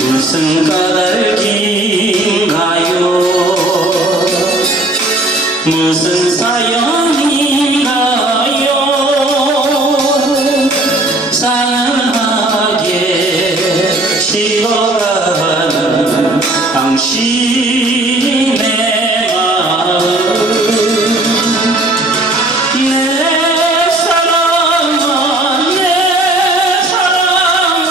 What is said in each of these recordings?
무슨 까닭인가요? 무슨 사연인가요? 사랑하게 식어가는 당신의 마음, 내 사랑아, 내 사랑아,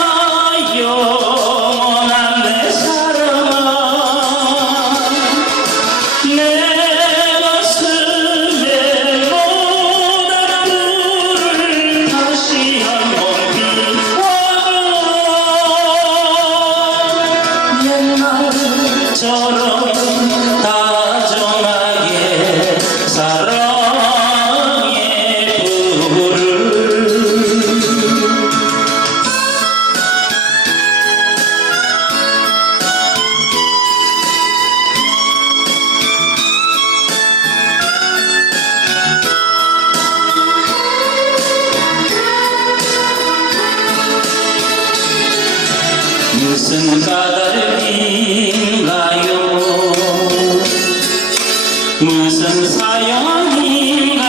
영원한 내 사랑아, 내 가슴에 모닥불을 다시 한번 피워줘. 옛날처럼 다정하게 사랑의 불을 무슨 까닭인가요? 무슨 사연인가요?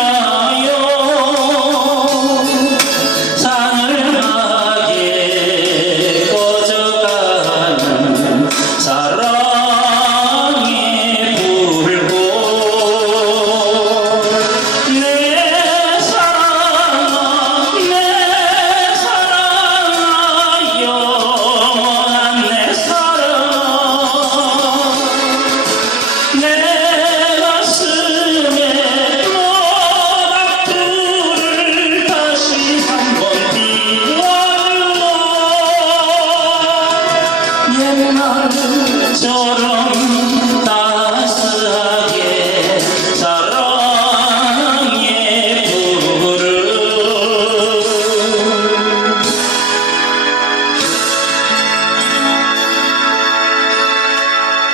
사늘하게 꺼져가는 사랑의 불꽃, 내 사랑아, 내 사랑아, 영원한 내 사랑아, 내 가슴에 모닥불을 다시 한번 피워줘. 옛날처럼 따스하게